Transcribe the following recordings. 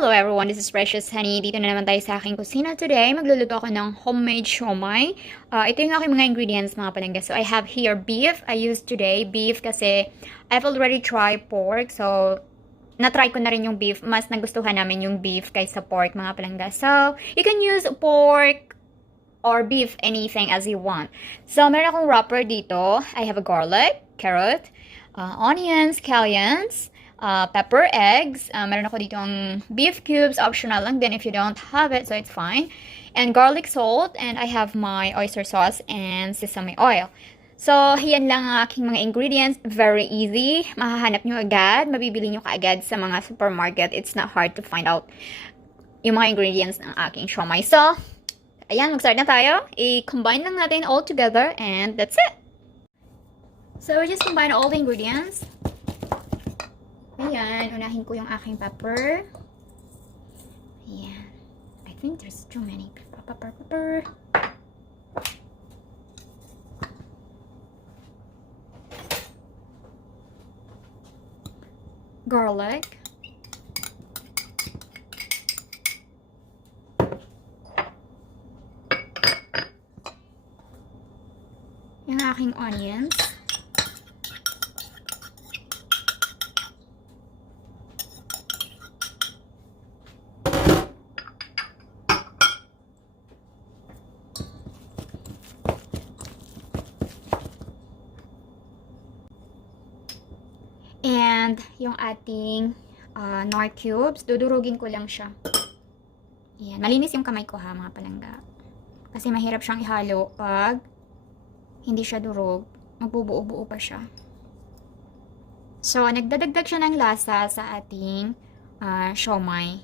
Hello everyone, this is Precious Honey. Dito na naman tayo sa aking kusina today. Magluluto ako ng homemade siomai. Ito yung aking mga ingredients mga palangga. So I have here beef. I used today beef kasi I've already tried pork. So na-try ko na rin yung beef. Mas nagustuhan namin yung beef kaysa pork mga palangga. So you can use pork or beef, anything as you want. So meron akong wrapper dito. I have a garlic, carrot, onions, scallions, pepper, eggs. Meron ako dito ang beef cubes, optional lang din if you don't have it, so it's fine. And garlic salt, and I have my oyster sauce and sesame oil. So, yan lang ang aking mga ingredients. Very easy. Mahahanap nyo agad. Mabibili nyo kaagad sa mga supermarket. It's not hard to find out yung mga ingredients ng aking siomai. So, ayan, mag-start na tayo. I-combine lang natin all together and that's it. So, we just combine all the ingredients. Ayan, unahin ko yung aking pepper. Ayan. I think there's too many. Pepper. Garlic. Yung aking onions. And yung ating nor cubes, dudurugin ko lang siya. Ayan. Malinis yung kamay ko ha, mga palangga. Kasi mahirap siyang ihalo pag hindi siya durog. Magbubuo-buo pa siya. So, nagdadagdag siya ng lasa sa ating siomai.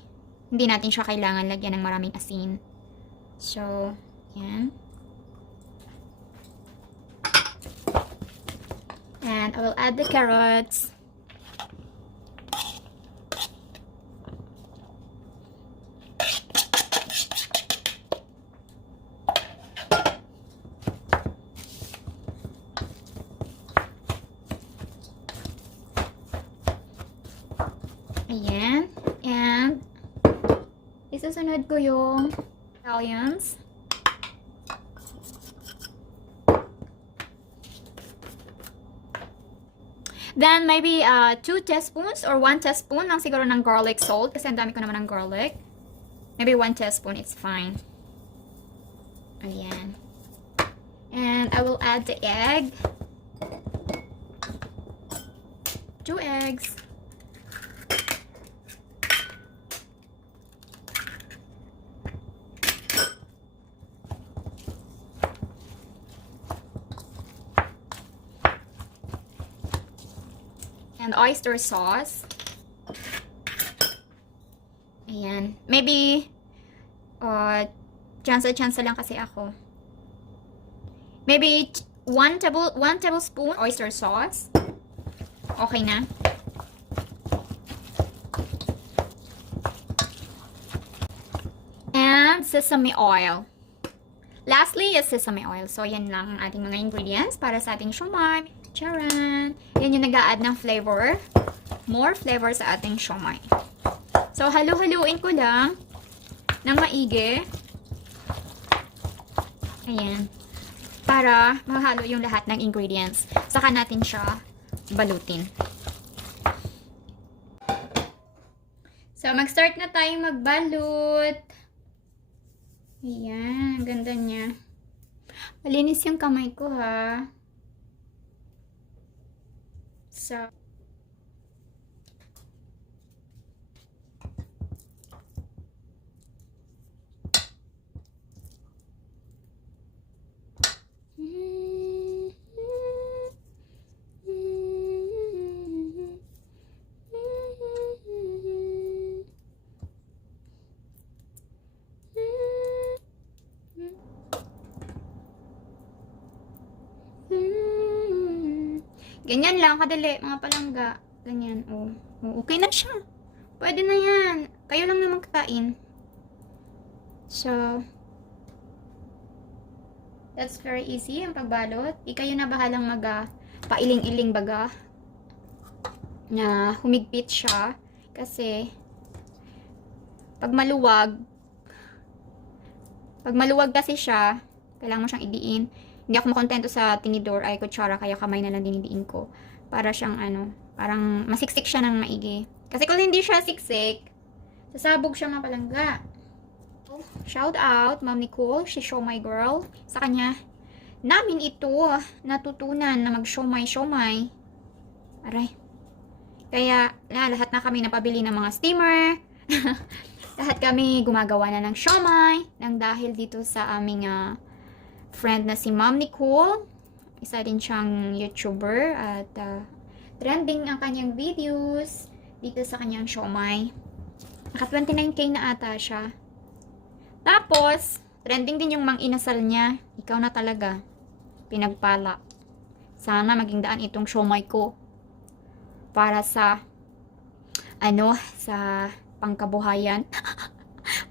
Hindi natin siya kailangan lagyan ng maraming asin. So, yan. And I will add the carrots. Ayan. And, isusunod ko yung scallions. Then, maybe 2 teaspoons or 1 teaspoon lang siguro ng garlic salt. Kasi ang dami ko naman ng garlic. Maybe 1 teaspoon, it's fine. Ayan. And I will add the egg. 2 eggs. And oyster sauce. Ayan. Maybe, chance lang kasi ako. Maybe 1 tablespoon oyster sauce. Okay na. And sesame oil. Lastly is sesame oil. So, yan lang ang ating mga ingredients para sa ating siomai. Charan! Yan yung nag-a-add ng flavor. More flavor sa ating siomai. So, halu-haluin ko lang ng maigi. Ayan. Para mahalo yung lahat ng ingredients. Saka natin siya balutin. So, mag-start na tayo magbalot. Ayan. Ganda niya. Malinis yung kamay ko ha. So, ganyan lang, kadali, mga palangga. Ganyan, oh. Okay na siya. Pwede na yan. Kayo lang naman kakain. So, that's very easy, ang pagbalot. Ikayo na bahalang pailing-iling baga. Na humigpit siya. Kasi, Pag maluwag kasi siya, kailangan mo siyang idiin. Hindi ako makontento sa tinidor ay kutsara, kaya kamay na lang dinidiin ko. Para siyang parang masiksik siya ng maigi. Kasi kung hindi siya siksik, sasabog siya mga palangga. Shout out, Ma'am Nicole, si Siomai girl. Sa kanya, namin ito natutunan na mag-siomai. Aray. Kaya, lahat na kami napabili ng mga steamer. Lahat kami gumagawa na ng siomai. Nang dahil dito sa aming friend na si Ma'am Nicole. Isa din siyang YouTuber. At trending ang kanyang videos dito sa kanyang siomai. Naka 29k na ata siya. Tapos, trending din yung mang-inasal niya. Ikaw na talaga. Pinagpala. Sana maging daan itong siomai ko. Para sa, sa pangkabuhayan.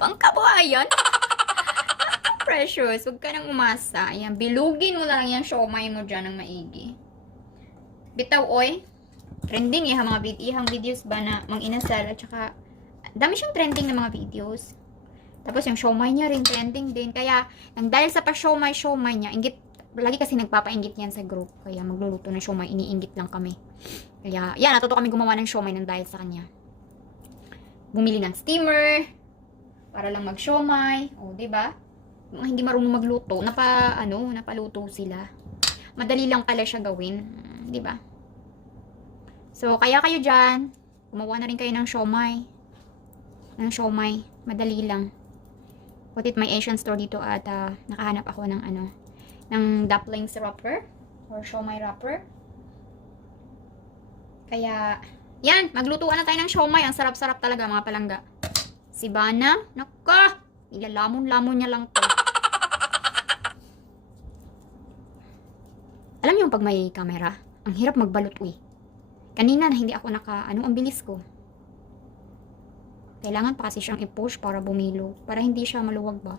Pangkabuhayan? Precious. Huwag ka nang umasa. Ayan, bilugin mo lang yung siomai mo dyan ng maigi. Bitaw, oy. Trending ihang videos ba na mang-inasal. At saka, dami siyang trending na mga videos. Tapos yung siomai niya rin trending din. Kaya, nang dahil sa pa-siomai niya, lagi kasi nagpapainggit yan sa group. Kaya magluluto ng siomai, iniinggit lang kami. Kaya, yan, natuto kami gumawa ng siomai nang dahil sa kanya. Bumili ng steamer, para lang mag-siomai. O, diba? Mga hindi marunong magluto, napaluto sila. Madali lang pala siya gawin. Diba? So, kaya kayo dyan, gumawa na rin kayo ng siomai. Madali lang. Put it my Asian store dito at nakahanap ako ng ng dumplings wrapper or siomai wrapper. Kaya, yan, maglutuan na tayo ng siomai. Ang sarap-sarap talaga mga palangga. Si Bana, naka, nilalamon-lamon niya lang to. Alam niyo pag may camera, ang hirap magbalot Kanina na hindi ako ang bilis ko. Kailangan pa kasi siyang i-push para bumilo. Para hindi siya maluwag ba.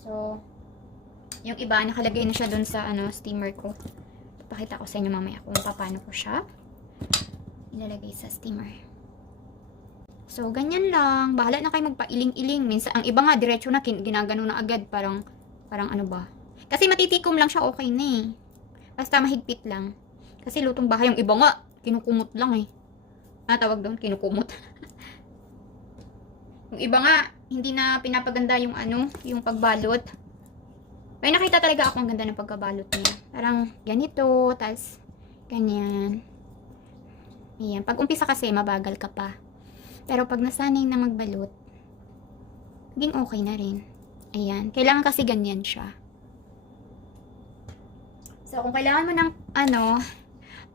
So, yung iba, nakalagay na siya dun sa steamer ko. Papakita ko sa inyo mamaya kung paano ko siya ilalagay sa steamer. So, ganyan lang. Bahala na kayo magpailing-iling. Minsan, ang iba nga, diretso na, ginagano na agad. Parang ba. Kasi matitikom lang siya, okay na Basta mahigpit lang. Kasi lutong bahay, yung iba nga, kinukumot lang tawag doon, kinukumot. Yung iba nga, hindi na pinapaganda yung yung pagbalot. May nakita talaga ako ang ganda ng pagkabalot niya. Parang ganito, tas ganyan. Ayan. Pag umpisa kasi, mabagal ka pa. Pero pag nasanay na magbalot, naging okay na rin. Ayan. Kailangan kasi ganyan siya. So, kung kailangan mo ng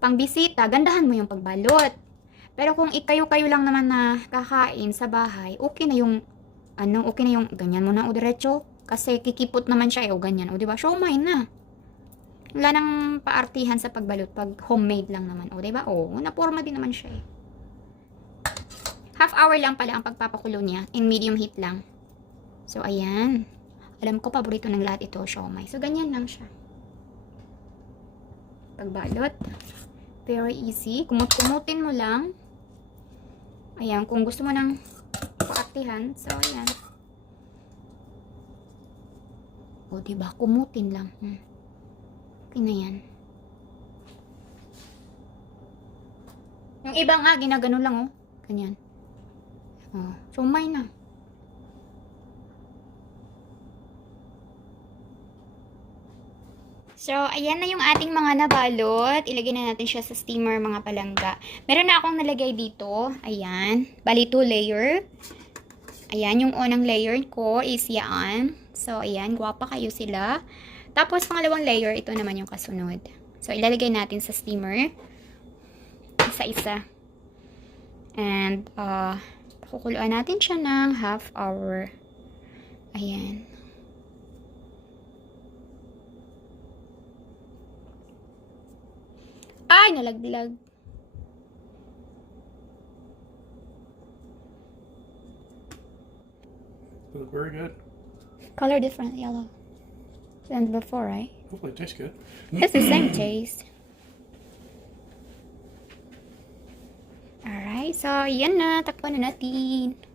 pangbisita, gandahan mo yung pagbalot. Pero kung kayo lang naman na kakain sa bahay, okay na yung ganyan mo na o diretso. Kasi kikipot naman siya o ganyan. O diba, siomai na. Wala nang paartihan sa pagbalot pag homemade lang naman. O diba, naporma din naman siya Half hour lang pala ang pagpapakulo niya. In medium heat lang. So, ayan. Alam ko, paborito ng lahat ito, siomai. So, ganyan lang siya. Pagbalot. Very easy. Kumut-kumutin mo lang. Ayan, kung gusto mo ng paartihan, so ayan. O, diba? Kumutin lang. Okay na yan. Yung iba nga, ginagano lang, Ganyan. Siomai na. So, ayan na yung ating mga nabalot. Ilagay na natin siya sa steamer, mga palangga. Meron na akong nalagay dito. Ayan. Bali, 2 layer. Ayan, yung unang layer ko is yan. So, ayan. Gwapa kayo sila. Tapos, pangalawang layer, ito naman yung kasunod. So, ilalagay natin sa steamer. Isa-isa. And, pakukuluan natin siya ng half hour. Ayan. Ay, nalaglag. Look very good. Color different, yellow. Than before, right? Hopefully it tastes good. It's the same taste. Alright. So, yan na. Takpan na natin.